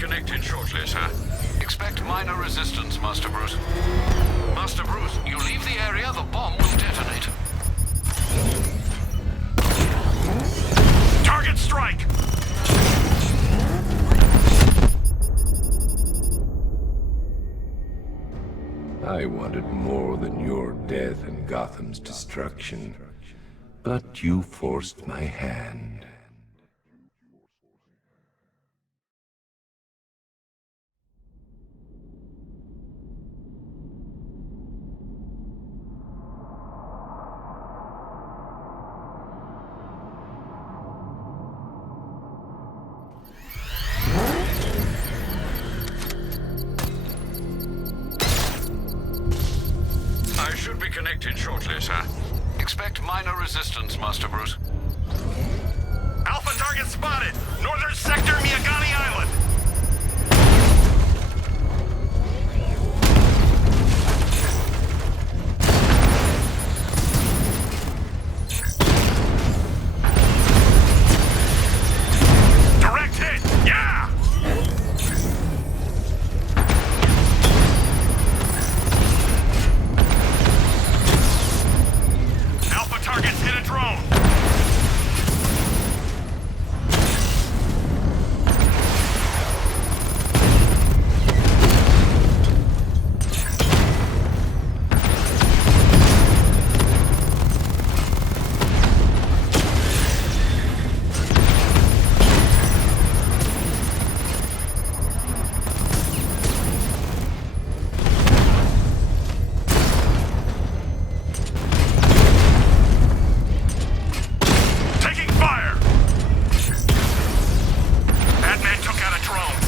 connecting shortly, sir. Expect minor resistance, Master Bruce. Master Bruce, you leave the area, the bomb will detonate. Target strike! I wanted more than your death and Gotham's destruction, but you forced my hand. I should be connecting shortly, sir. Expect minor resistance, Master Bruce. Alpha target spotted! Northern sector, Miyagani Island! Direct hit! Yeah! Alpha targets hit a drone! Taking fire! Batman took out a drone.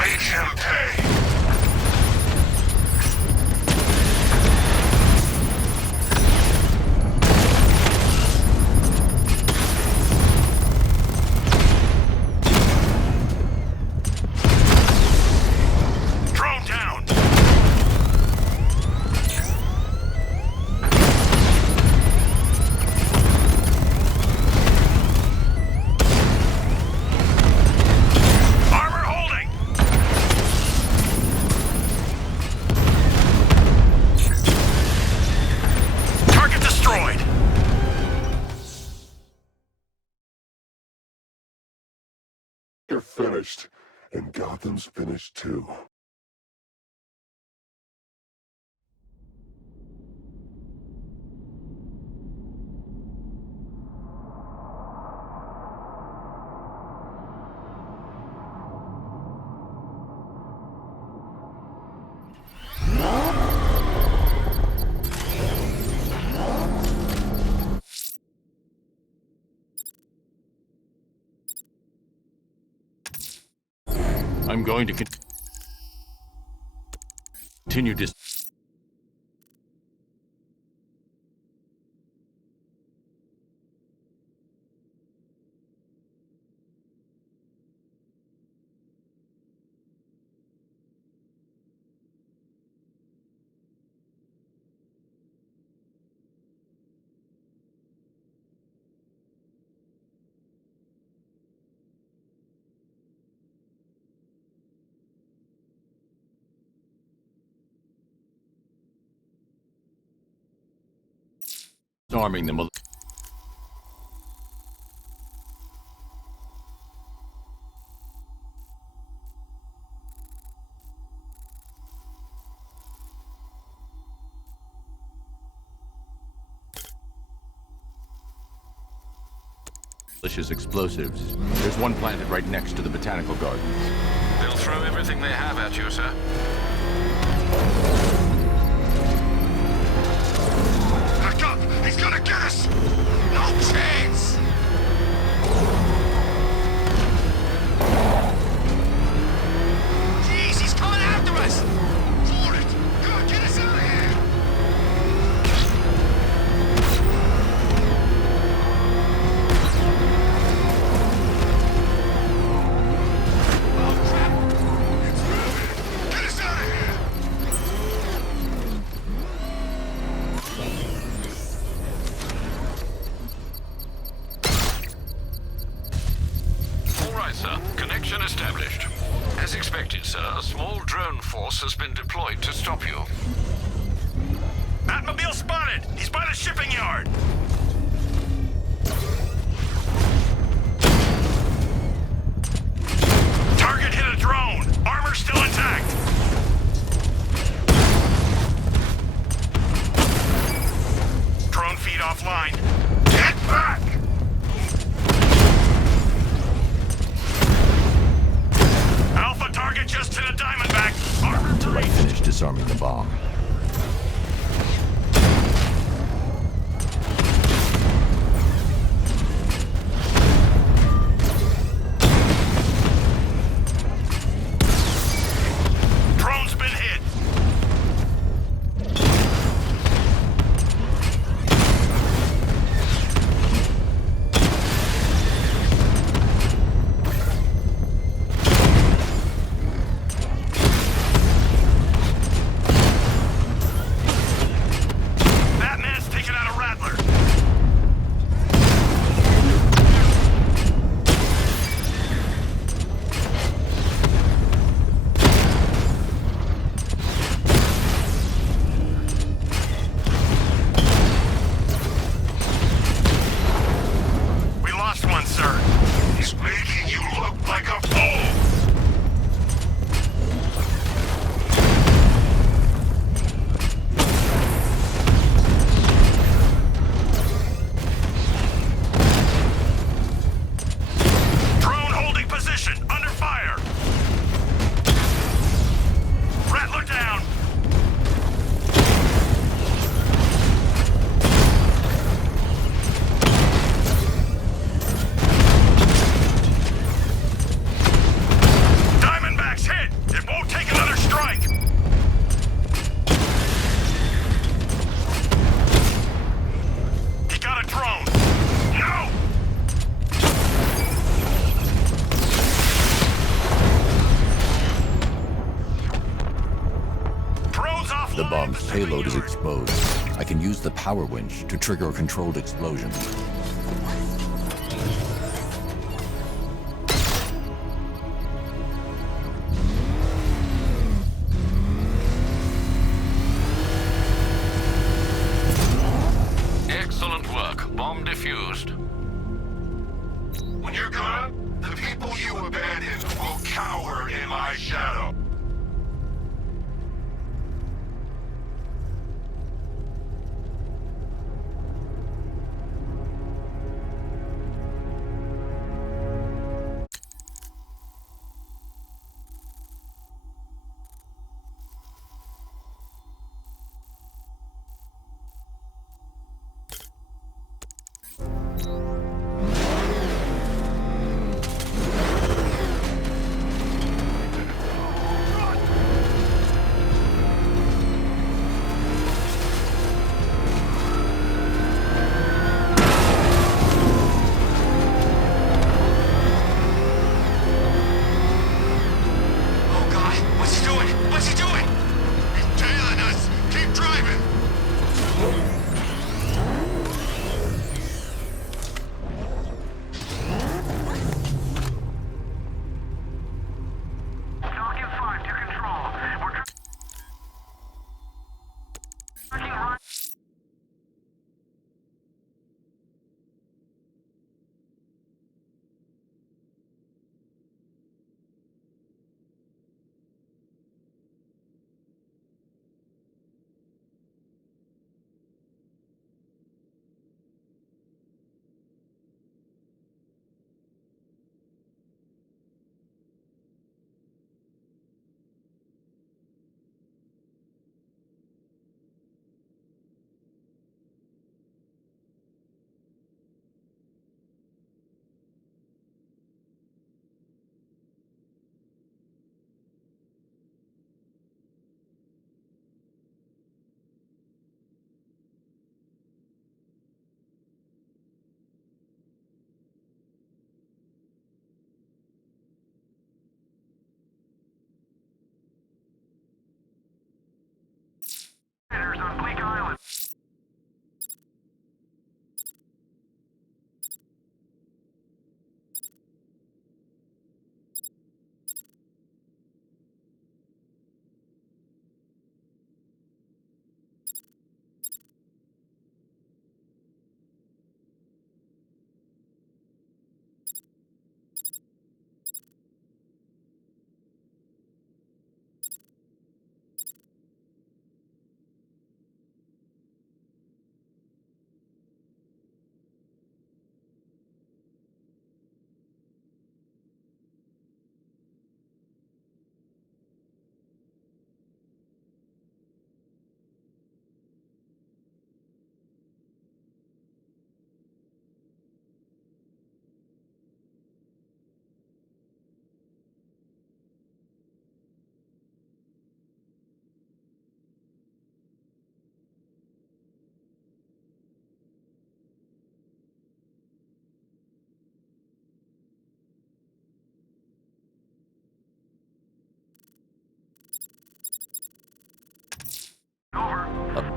Make him pay. Drone down! Armor holding! Target destroyed! You're finished, and Gotham's finished too. I'm going to continue this. Arming them. Malicious explosives. There's one planted right next to the botanical gardens. They'll throw everything they have at you, sir. Back up! He's gonna get us! No chance! Jeez, he's coming after us! Hold it! Come on, get us out of here! Oh, crap! It's moving! Get us out of here! sir. A small drone force has been deployed to stop you. Batmobile spotted! He's by the shipping yard! Target hit a drone! Armor still intact! Drone feed offline. Get back! Alpha target just hit a Diamondback. Armor Until I breach. finish disarming the bomb. Drone's been hit. Batman's taken out a Rattler. We lost one, sir. He's making you look like a fool. Drone holding position, under fire. Rattler down. Diamondback's hit. It won't take another strike. He got a drone. No! Drone's offline. The bomb's payload is exposed. I can use the power winch to trigger a controlled explosion. Excellent work. Bomb defused. When you're gone, the people you abandoned will cower in my shadow.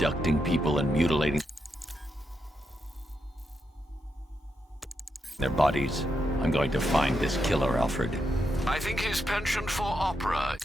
abducting people and mutilating their bodies. I'm going to find this killer, Alfred. I think his penchant for opera.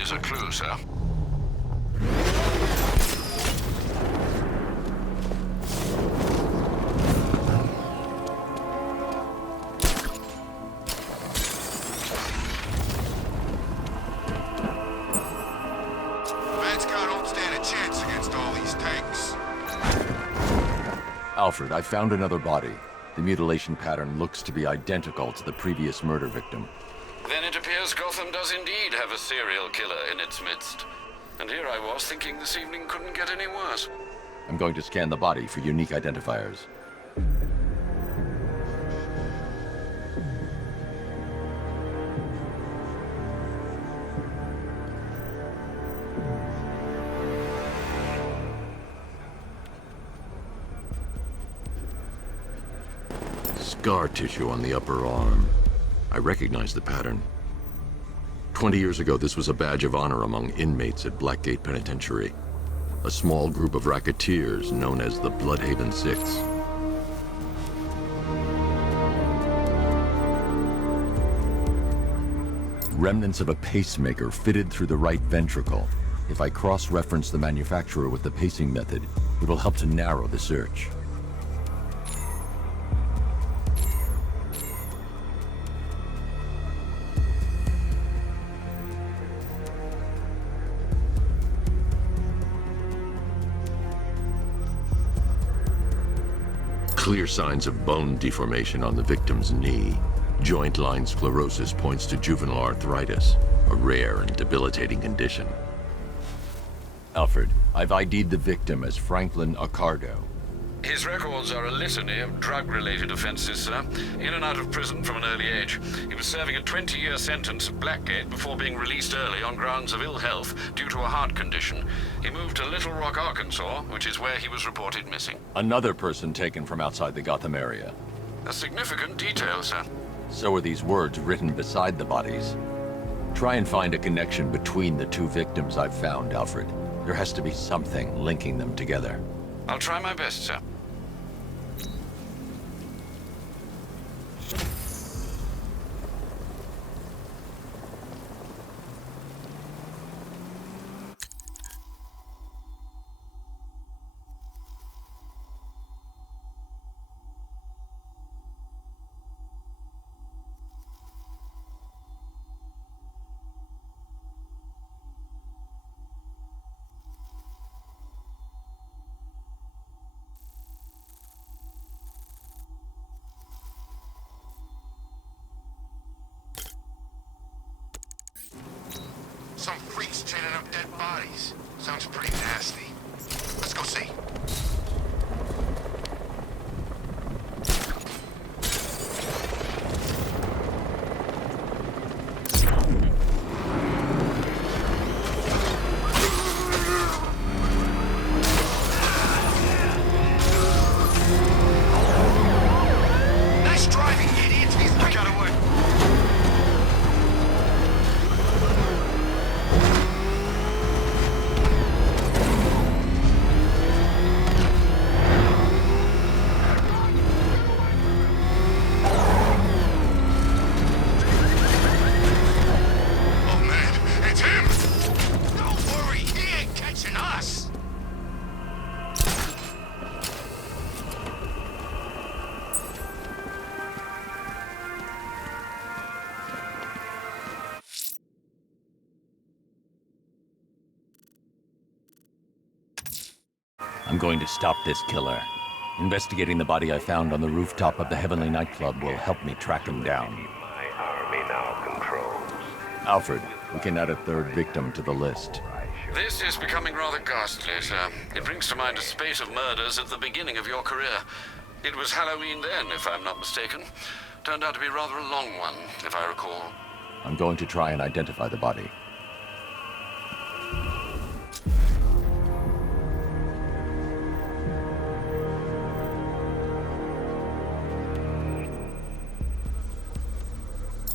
Is a clue, sir. Man's car don't stand a chance against all these tanks. Alfred, I found another body. The mutilation pattern looks to be identical to the previous murder victim. Then it appears Gotham does indeed have a serial killer in its midst. And here I was thinking this evening couldn't get any worse. I'm going to scan the body for unique identifiers. Scar tissue on the upper arm. I recognize the pattern. 20 years ago, this was a badge of honor among inmates at Blackgate Penitentiary. A small group of racketeers known as the Bloodhaven Six. Remnants of a pacemaker fitted through the right ventricle. If I cross-reference the manufacturer with the pacing method, it will help to narrow the search. Clear signs of bone deformation on the victim's knee. Joint line sclerosis points to juvenile arthritis, a rare and debilitating condition. Alfred, I've ID'd the victim as Franklin Accardo. His records are a litany of drug-related offenses, sir. In and out of prison from an early age. He was serving a 20-year sentence at Blackgate before being released early on grounds of ill health due to a heart condition. He moved to Little Rock, Arkansas, which is where he was reported missing. Another person taken from outside the Gotham area. A significant detail, sir. So are these words written beside the bodies. Try and find a connection between the two victims I've found, Alfred. There has to be something linking them together. I'll try my best, sir. I'm going to stop this killer. Investigating the body I found on the rooftop of the Heavenly Nightclub will help me track him down. My army now controls. Alfred, we can add a third victim to the list. This is becoming rather ghastly, sir. It brings to mind a spate of murders at the beginning of your career. It was Halloween then, if I'm not mistaken. Turned out to be rather a long one, if I recall. I'm going to try and identify the body.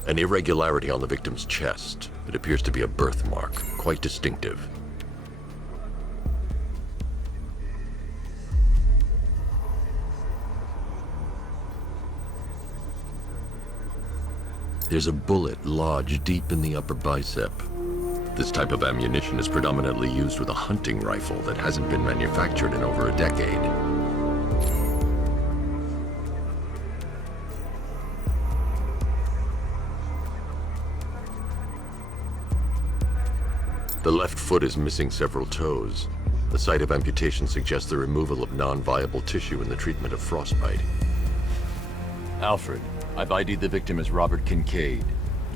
An irregularity on the victim's chest. It appears to be a birthmark, quite distinctive. There's a bullet lodged deep in the upper bicep. This type of ammunition is predominantly used with a hunting rifle that hasn't been manufactured in over a decade. The left foot is missing several toes. The site of amputation suggests the removal of non-viable tissue in the treatment of frostbite. Alfred, I've ID'd the victim as Robert Kincaid.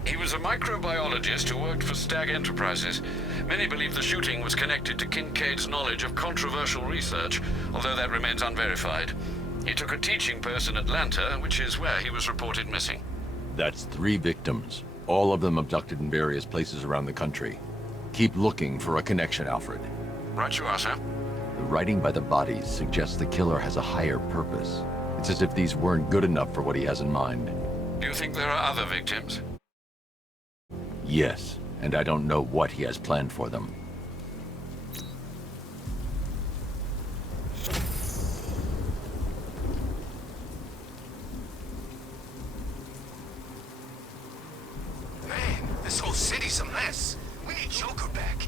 He was a microbiologist who worked for Stag Enterprises. Many believe the shooting was connected to Kincaid's knowledge of controversial research, although that remains unverified. He took a teaching post in Atlanta, which is where he was reported missing. That's 3 victims, all of them abducted in various places around the country. Keep looking for a connection, Alfred. Right you are, sir. The writing by the bodies suggests the killer has a higher purpose. It's as if these weren't good enough for what he has in mind. Do you think there are other victims? Yes, and I don't know what he has planned for them. Man, this whole city's a mess. We need Joker back.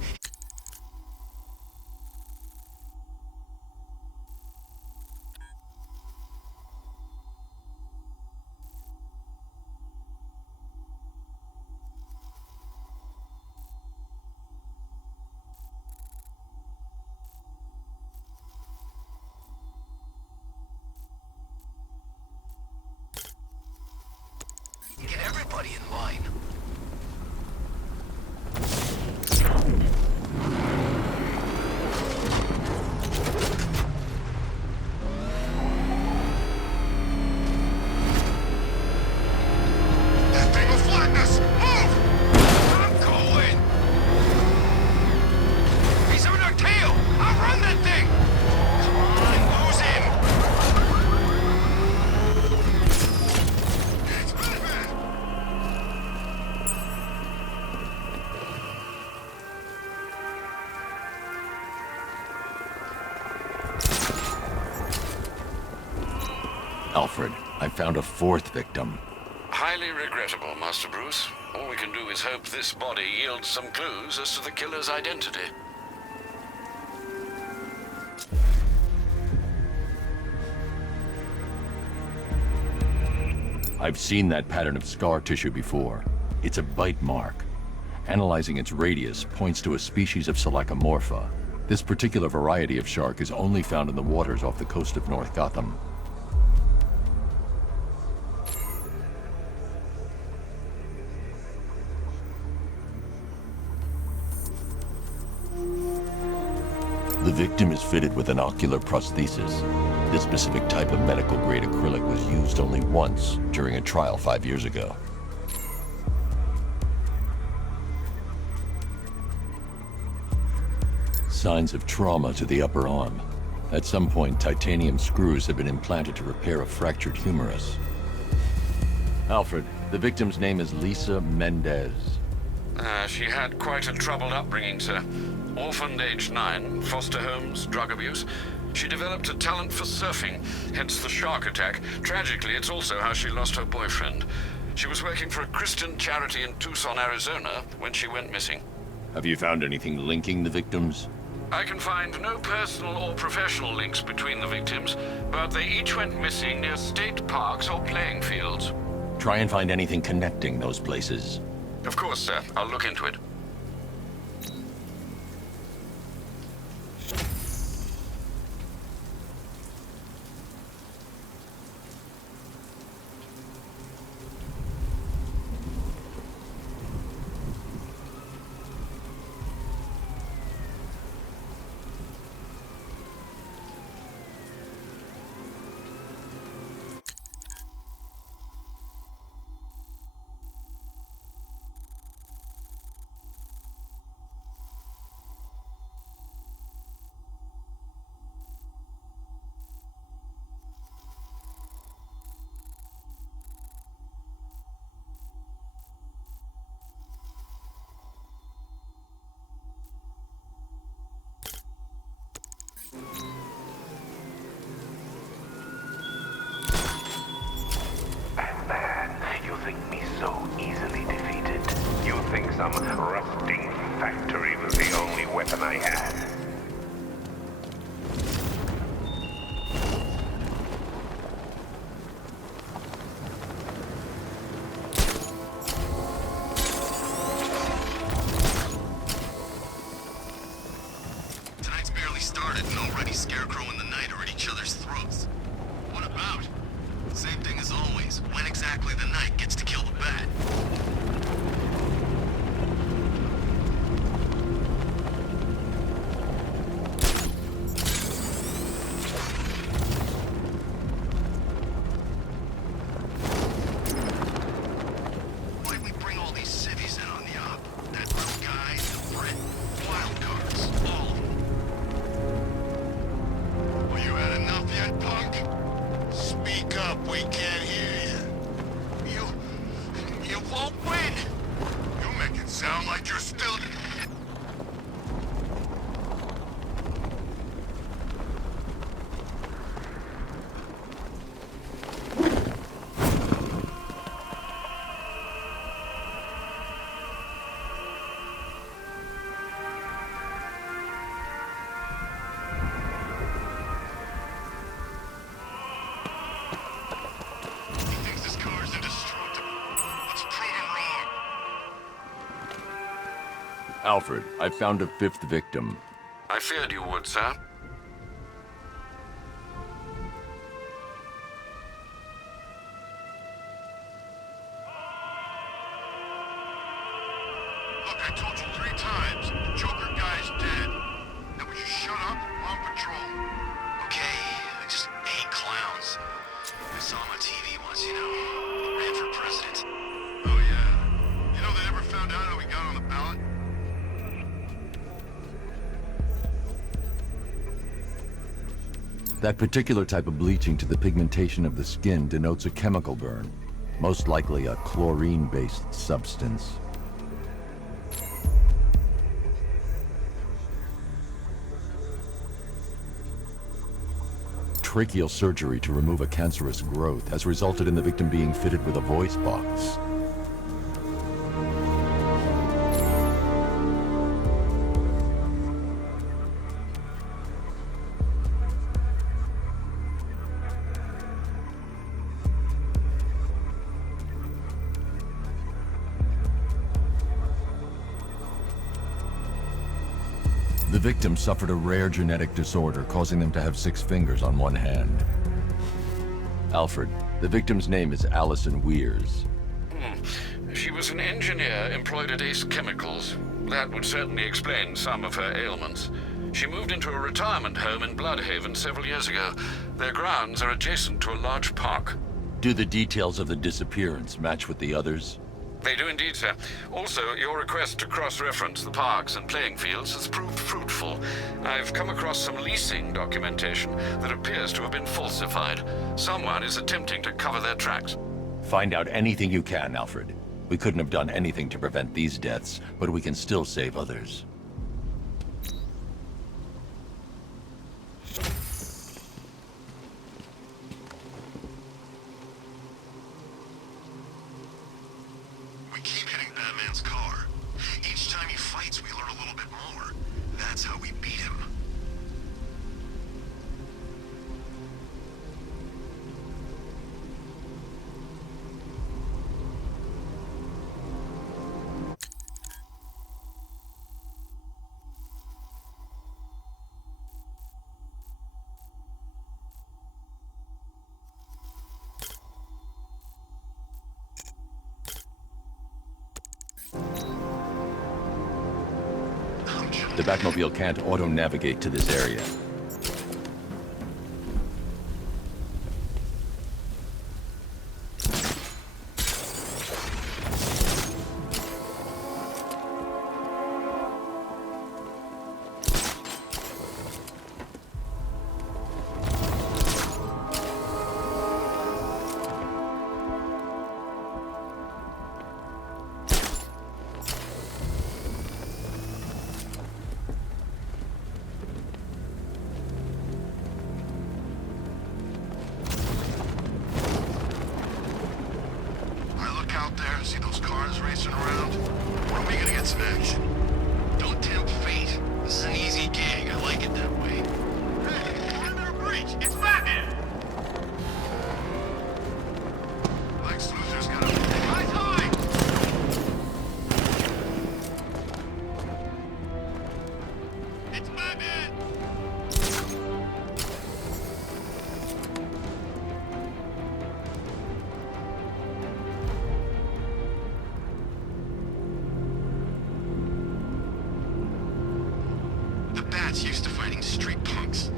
Get everybody in line. That thing will flatten us! Move! I'm going! He's on our tail! Outrun that thing! Come on, lose him! It's Batman! Alfred, I found a 4th victim. Highly regrettable, Master Bruce. All we can do is hope this body yields some clues as to the killer's identity. I've seen that pattern of scar tissue before. It's a bite mark. Analyzing its radius points to a species of Selachomorpha. This particular variety of shark is only found in the waters off the coast of North Gotham. The victim is fitted with an ocular prosthesis. This specific type of medical-grade acrylic was used only once during a trial 5 years ago. Signs of trauma to the upper arm. At some point, titanium screws have been implanted to repair a fractured humerus. Alfred, the victim's name is Lisa Mendez. She had quite a troubled upbringing, sir. Orphaned age 9, foster homes, drug abuse. She developed a talent for surfing, hence the shark attack. Tragically, it's also how she lost her boyfriend. She was working for a Christian charity in Tucson, Arizona, when she went missing. Have you found anything linking the victims? I can find no personal or professional links between the victims, but they each went missing near state parks or playing fields. Try and find anything connecting those places. Of course, sir. I'll look into it. some rusting factory was the only weapon I had. Tonight's barely started, and already Scarecrow and the Knight are at each other's throats. What about? Same thing as always. When exactly the Knight gets to kill the Bat? Why'd we bring all these civvies in on the op? That little guy, the Brit, wild cards, all of them. Well, you had enough yet, punk? Speak up, we can't hear you. You won't win! You make it sound like you're still... He thinks this car's indestructible. Let's prove him wrong. Alfred, I found a fifth victim. I feared you would, sir. Look, I told you 3 times. The Joker guy's dead. Now would you shut up? We're on patrol. Okay, I just hate clowns. I saw him on TV once, you know. He ran for president. Oh, yeah. You know they never found out how he got on the ballot? That particular type of bleaching to the pigmentation of the skin denotes a chemical burn, most likely a chlorine-based substance. Tracheal surgery to remove a cancerous growth has resulted in the victim being fitted with a voice box. The victim suffered a rare genetic disorder, causing them to have 6 fingers on one hand. Alfred, the victim's name is Allison Weers. She was an engineer employed at Ace Chemicals. That would certainly explain some of her ailments. She moved into a retirement home in Bloodhaven several years ago. Their grounds are adjacent to a large park. Do the details of the disappearance match with the others? They do indeed, sir. Also, your request to cross-reference the parks and playing fields has proved fruitful. I've come across some leasing documentation that appears to have been falsified. Someone is attempting to cover their tracks. Find out anything you can, Alfred. We couldn't have done anything to prevent these deaths, but we can still save others. We keep hitting Batman's car. Each time he fights, we learn a little bit more. That's how we beat him. The Batmobile can't auto-navigate to this area. I look out there, see those cars racing around. What am we gonna get some action? Don't tempt fate. This is an easy gig. I like it that way. Hey, perimeter breach! It's Batman! Lex Luthor's got a... Guys, hide! It's Batman! The Bat's used to fighting street punks.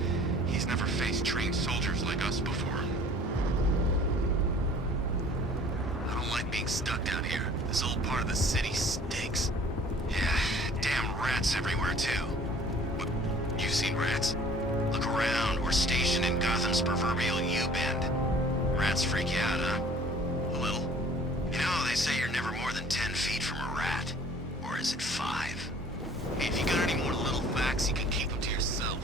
He's never faced trained soldiers like us before. I don't like being stuck down here. This old part of the city stinks. Yeah, damn rats everywhere too. But you've seen rats? Look around. We're stationed in Gotham's proverbial U-bend. Rats freak you out, huh? A little? You know, they say you're never more than 10 feet from a rat. Or is it 5? Hey, if you got any more little facts, you can keep them to yourself.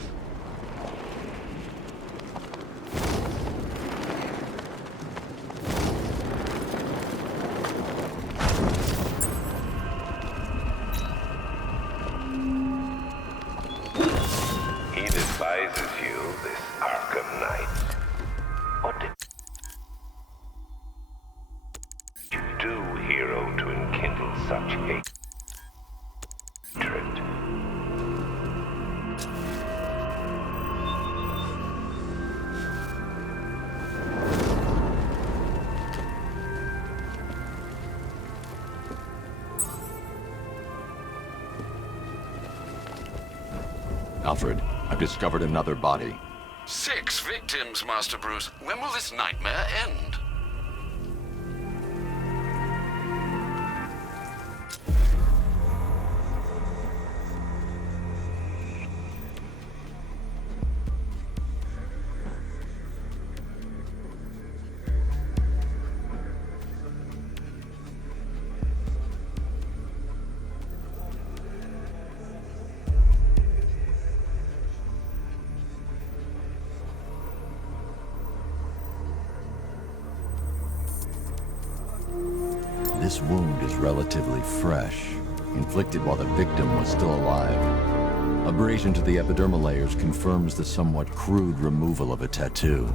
He despises you, this Arkham Knight. What did you do, hero, to enkindle such hatred? Alfred, I've discovered another body. 6 victims, Master Bruce. When will this nightmare end? This wound is relatively fresh, inflicted while the victim was still alive. Abrasion to the epidermal layers confirms the somewhat crude removal of a tattoo.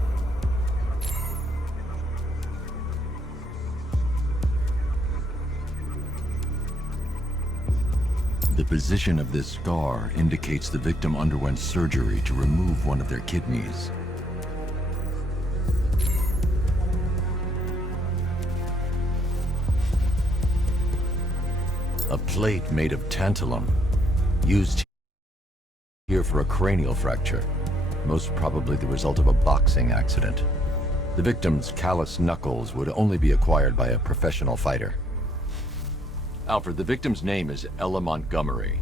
The position of this scar indicates the victim underwent surgery to remove one of their kidneys. A plate made of tantalum, used here for a cranial fracture, most probably the result of a boxing accident. The victim's calloused knuckles would only be acquired by a professional fighter. Alfred, the victim's name is Ella Montgomery.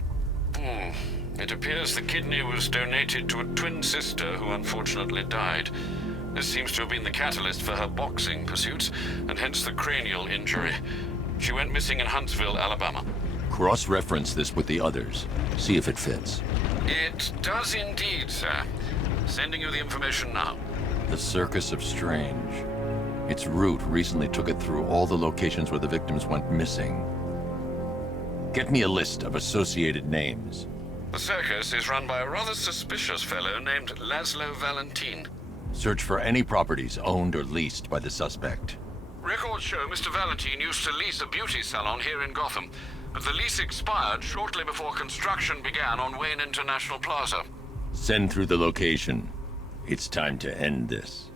It appears the kidney was donated to a twin sister who unfortunately died. This seems to have been the catalyst for her boxing pursuits, and hence the cranial injury. She went missing in Huntsville, Alabama. Cross-reference this with the others. See if it fits. It does indeed, sir. Sending you the information now. The Circus of Strange. Its route recently took it through all the locations where the victims went missing. Get me a list of associated names. The circus is run by a rather suspicious fellow named Laszlo Valentin. Search for any properties owned or leased by the suspect. Records show Mr. Valentin used to lease a beauty salon here in Gotham, but the lease expired shortly before construction began on Wayne International Plaza. Send through the location. It's time to end this.